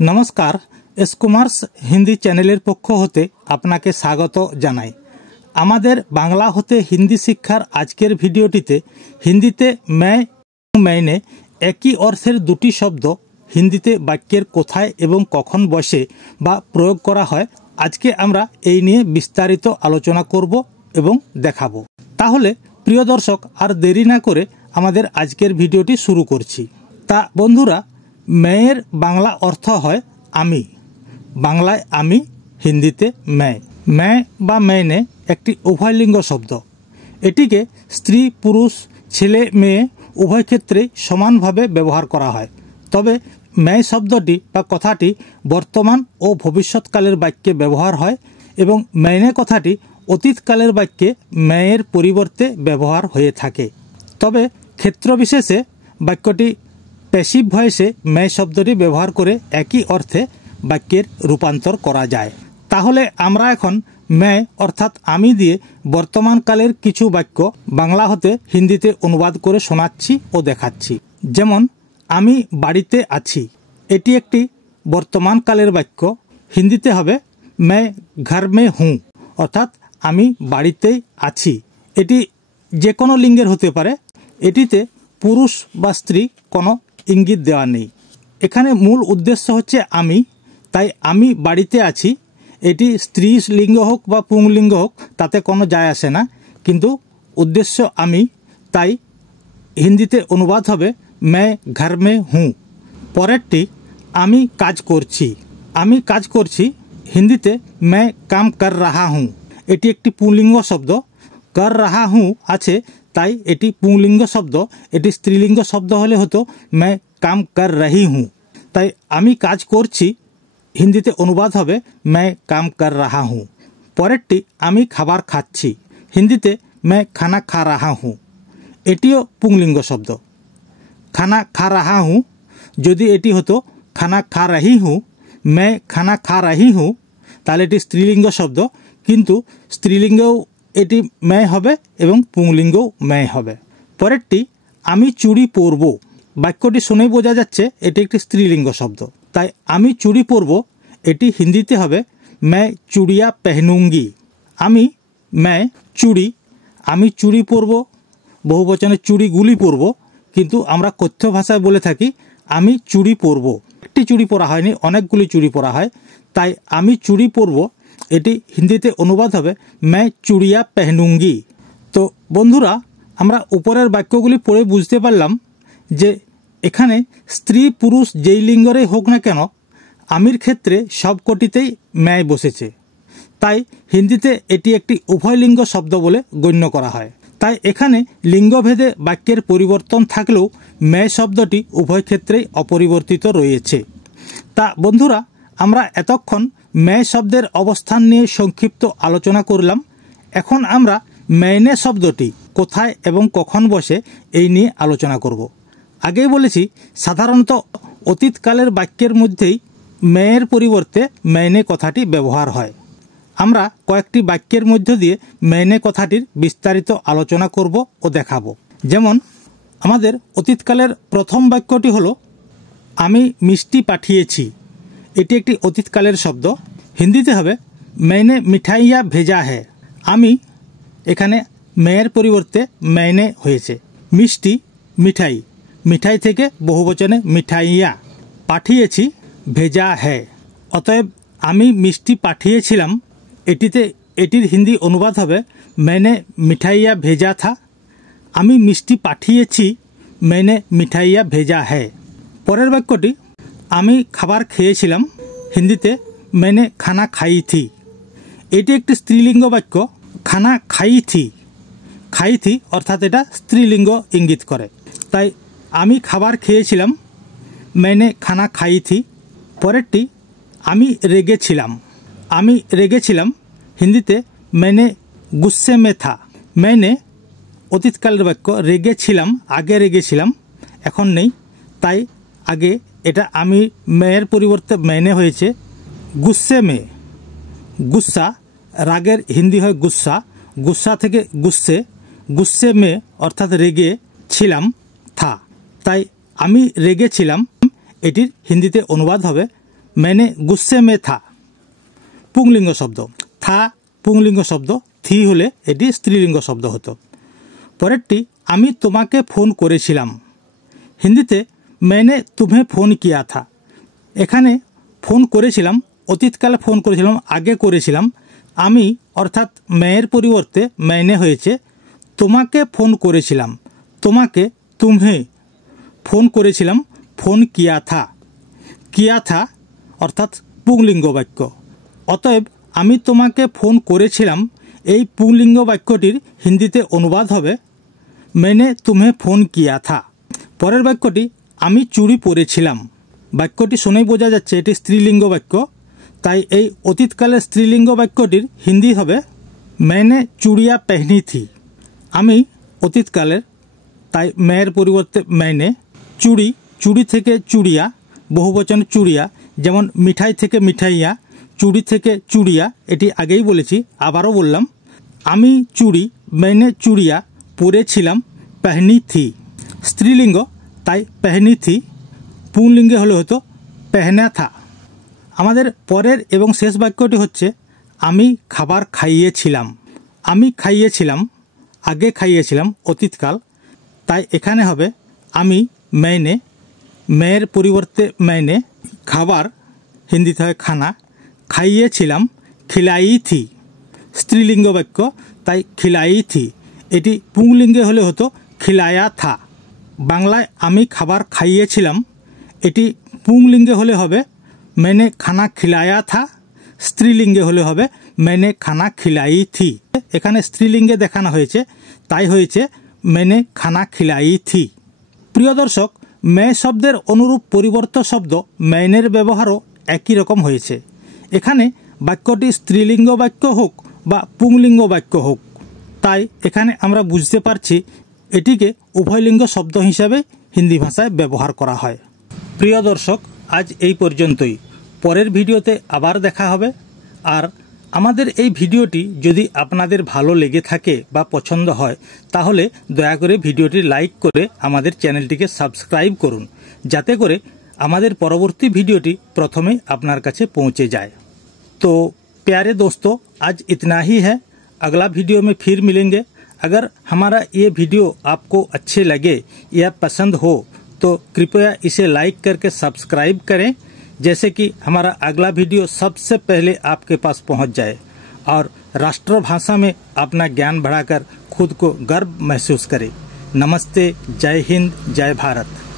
नमस्कार S Kumars Hindi channel पक्ष होते आपनाके स्वागत जानाई। आमादेर बांगला होते हिंदी शिक्षार आजकेर भिडियोटीते हिंदीते मैं मैंने एक ही अर्थेर दुटी शब्द हिंदीते वाक्येर कोथाय एवं कखन बसे बा प्रयोग करा हय आजके आमरा एई निये विस्तारित आलोचना करब एवं देखाबो। ताहले प्रिय दर्शक आर देरी ना करे आमादेर आजकेर भिडियोटी शुरू करछि। ता बंधुरा मेयर बांगला अर्थ है आमी, बांगलाय आमी, हिंदीते मैं बा मैंने एकटी उभयलिंग शब्द। एटिके स्त्री पुरुष छेले मेये उभय क्षेत्रे समान भावे व्यवहार करा है। तबे मैं शब्दटी बा कथाटी बर्तमान और भविष्यत्कालेर वाक्ये व्यवहार है एवं मैंने कथाटी अतीतकालेर वाक्ये मैयेर परिवर्ते व्यवहार हये थाके। तबे क्षेत्र विशेषे वाक्यटी पैसिव भয়েসে मैं शब्दटी व्यवहार करे एक ही अर्थे वाक्येर रूपान्तर करा जाए। ताहले आमरा एखन मैं अर्थात आमी दिए बर्तमान कालेर किछु वाक्य बांगला होते हिंदीते अनुवाद करे शोनाচ্ছি ओ देखाচ্ছি। जेमन आमी बाड़ीते आछि, एटी एकटी बर्तमान कालेर वाक्य। हिंदीते हबे मैं घर में हूँ, अर्थात आमी बाड़ीते आछि। एटी जे कोनो लिंगेर होते पारे। एटीते पुरुष बा स्त्री कोनो इंगित देওয়া নেই। এখানে মূল উদ্দেশ্য হচ্ছে আমি, তাই আমি বাড়িতে আছি। এটি স্ত্রী লিঙ্গ হোক বা পুংলিঙ্গ হোক তাতে কোনো যায় আসে না, কিন্তু উদ্দেশ্য আমি, তাই হিন্দিতে অনুবাদ হবে मैं घर में हूँ। পরেরটি আমি কাজ করছি। আমি কাজ করছি হিন্দিতে मैं काम कर रहा हूँ। এটি একটি পুংলিঙ্গ শব্দ। कर रहा हूँ আছে তাই এটি পুংলিঙ্গ শব্দ। এটি স্ত্রীলিঙ্গ শব্দ হলে হতো मैं काम कर रही हूँ। তাই আমি কাজ করছি হিন্দিতে অনুবাদ হবে मैं काम कर रहा हूँ। পরেরটি আমি খাবার খাচ্ছি হিন্দিতে मैं खाना खा रहा हूँ। এটিও পুংলিঙ্গ শব্দ। खाना खा रहा हूँ যদি এটি হতো खाना खा रही हूँ, मैं खाना खा रही हूँ, তাহলে এটি স্ত্রীলিঙ্গ শব্দ, কিন্তু স্ত্রীলিঙ্গও এটি मैं হবে এবং পুংলিঙ্গও मैं হবে। পরেরটি আমি চুড়ি পরব। বাক্যটি শুনেই বোঝা যাচ্ছে এটি একটি স্ত্রীলিঙ্গ শব্দ, তাই আমি চুড়ি পরব এটি হিন্দিতে হবে मैं चूड़िया पहनूंगी। मैं चूड़ी, আমি চুড়ি পরব, বহুবচনে চুড়িগুলি পরব, কিন্তু আমরা কথ্য ভাষায় বলে থাকি আমি চুড়ি পরব। একটি চুড়ি পরা হয়নি, অনেকগুলি চুড়ি পরা হয়, তাই আমি চুড়ি পরব এটি হিন্দিতে অনুবাদ হবে मैं चूड़िया पहनूंगी। তো বন্ধুরা আমরা উপরের বাক্যগুলি পড়ে বুঝতে পারলাম যে এখানে স্ত্রী পুরুষ যেই লিঙ্গেরই হোক না কেন আমির ক্ষেত্রে সবকটিতেই ম্যায় বসেছে, তাই হিন্দিতে এটি একটি উভয়লিঙ্গ শব্দ বলে গণ্য করা হয়। তাই এখানে লিঙ্গভেদে বাক্যের পরিবর্তন থাকলেও ম্যায় শব্দটি উভয় ক্ষেত্রেই অপরিবর্তিত রয়েছে। তা বন্ধুরা আমরা এতক্ষণ ম্যায় শব্দের অবস্থান নিয়ে সংক্ষিপ্ত আলোচনা করলাম। এখন আমরা मैंने শব্দটি কোথায় এবং কখন বসে এই নিয়ে আলোচনা করব। আগেই বলেছি সাধারণত অতীতকালের বাক্যের মধ্যেই মেয়ের পরিবর্তে मैंने কথাটি ব্যবহার হয়। আমরা কয়েকটি বাক্যের মধ্য দিয়ে मैंने কথাটির বিস্তারিত আলোচনা করব ও দেখাবো। যেমন আমাদের অতীতকালের প্রথম বাক্যটি হলো আমি মিষ্টি পাঠিয়েছি। এটি একটি অতীতকালের শব্দ। হিন্দিতে হবে मैंने मिठाइया भेजा है। আমি এখানে মেয়ের পরিবর্তে मैंने হয়েছে। মিষ্টি মিঠাই, মিঠাই থেকে বহুবচনে মিঠাইয়া, পাঠিয়েছি ভেজা হ্যাঁ। অতএব আমি মিষ্টি পাঠিয়েছিলাম এটির হিন্দি অনুবাদ হবে मैंने मिठाइया भेजा था। আমি মিষ্টি পাঠিয়েছি मैंने मिठाइया भेजा है। পরের বাক্যটি আমি খাবার খেয়েছিলাম হিন্দিতে मैंने खाना खाई थी। এটি একটি স্ত্রীলিঙ্গ বাক্য। খানা খাই থি, খাই থি অর্থাৎ এটা স্ত্রীলিঙ্গ ইঙ্গিত করে, তাই আমি খাবার খেয়েছিলাম मैंने खाना खाई थी। পরেরটি আমি রেগেছিলাম। আমি রেগেছিলাম হিন্দিতে मैंने गुस्से में था। मैंने অতীতকালের বাক্য, রেগেছিলাম, আগে রেগেছিলাম, এখন নেই, তাই আগে এটা আমি মেয়ের পরিবর্তে मैंने হয়েছে। गुस्से में, गुस्सा, রাগের হিন্দি হয় গুসা, গুসা থেকে গুসে, গুসে মে অর্থাৎ রেগে ছিলাম থা, তাই আমি রেগেছিলাম এটির হিন্দিতে অনুবাদ হবে मैंने गुस्से में था पुंगलिंग शब्द था पुंगलिंग शब्द थी হলে এটি স্ত্রীলিঙ্গ শব্দ হতো। পরেরটি আমি তোমাকে ফোন করেছিলাম হিন্দিতে मैंने तुम्हें फोन किया था। এখানে ফোন করেছিলাম অতীতকালে ফোন করেছিলাম আগে করেছিলাম আমি অর্থাৎ মেয়ের পরিবর্তে मैंने হয়েছে তোমাকে ফোন করেছিলাম তোমাকে तुम्हें ফোন করেছিলাম ফোন কিয়া থা অর্থাৎ পুংলিঙ্গ বাক্য। অতএব আমি তোমাকে ফোন করেছিলাম এই পুংলিঙ্গ বাক্যটির হিন্দিতে অনুবাদ হবে मैंने तुम्हें फोन किया था। পরের বাক্যটি আমি চুড়ি পরেছিলাম বাক্যটি শুনেই বোঝা যাচ্ছে এটি স্ত্রীলিঙ্গ বাক্য তাই এই অতীতকালের স্ত্রীলিঙ্গ বাক্যটির হিন্দি হবে मैंने चूड़िया पहनी थी। আমি অতীতকালের তাই মেয়ের পরিবর্তে मैंने চুড়ি চুড়ি থেকে চুড়িয়া বহুবচন চুড়িয়া যেমন মিঠাই থেকে মিঠাইয়া চুড়ি থেকে চুড়িয়া এটি আগেই বলেছি আবারও বললাম আমি চুড়ি मैंने চুড়িয়া পরেছিলাম पहनी थी স্ত্রীলিঙ্গ তাই पहनी थी পুংলিঙ্গে হলে হতো पहना था। আমাদের পরের এবং শেষ বাক্যটি হচ্ছে আমি খাবার খাইয়েছিলাম আমি খাইয়েছিলাম আগে খাইয়েছিলাম অতীতকাল তাই এখানে হবে আমি मैंने মেয়ের পরিবর্তে मैंने খাবার হিন্দিতে হয় খানা খাইয়েছিলাম खिलाई थी স্ত্রীলিঙ্গ বাক্য তাই खिलाई थी এটি পুংলিঙ্গে হলে হতো खिलाया था। বাংলায় আমি খাবার খাইয়েছিলাম এটি পুংলিঙ্গে হলে হবে मैंने खाना खिलाया था স্ত্রীলিঙ্গে হলে হবে मैंने खाना खिलाई थी। এখানে স্ত্রীলিঙ্গে দেখানো হয়েছে তাই হয়েছে मैंने खाना खिलाई थी। প্রিয় দর্শক मैं শব্দের অনুরূপ পরিবর্ত শব্দ मैनेर ব্যবহারও একই রকম হয়েছে। এখানে বাক্যটি স্ত্রীলিঙ্গ বাক্য হোক বা পুংলিঙ্গ বাক্য হোক তাই এখানে আমরা বুঝতে পারছি এটিকে উভয়লিঙ্গ শব্দ হিসাবে হিন্দি ভাষায় ব্যবহার করা হয়। প্রিয় দর্শক আজ এই পর্যন্তই পরের ভিডিওতে আবার দেখা হবে আর আমাদের এই ভিডিওটি যদি আপনাদের ভালো লেগে থাকে বা পছন্দ হয় তাহলে দয়া করে ভিডিওটি লাইক করে আমাদের চ্যানেলটিকে সাবস্ক্রাইব করুন যাতে করে আমাদের পরবর্তী ভিডিওটি প্রথমে আপনার কাছে পৌঁছে যায়। तो प्यारे दोस्तों आज इतना ही है अगला वीडियो में फिर मिलेंगे। अगर हमारा ये वीडियो आपको अच्छे लगे या पसंद हो तो कृपया इसे लाइक करके सब्सक्राइब करें जैसे कि हमारा अगला वीडियो सबसे पहले आपके पास पहुंच जाए और राष्ट्रभाषा में अपना ज्ञान बढ़ाकर खुद को गर्व महसूस करें। नमस्ते, जय हिंद, जय भारत।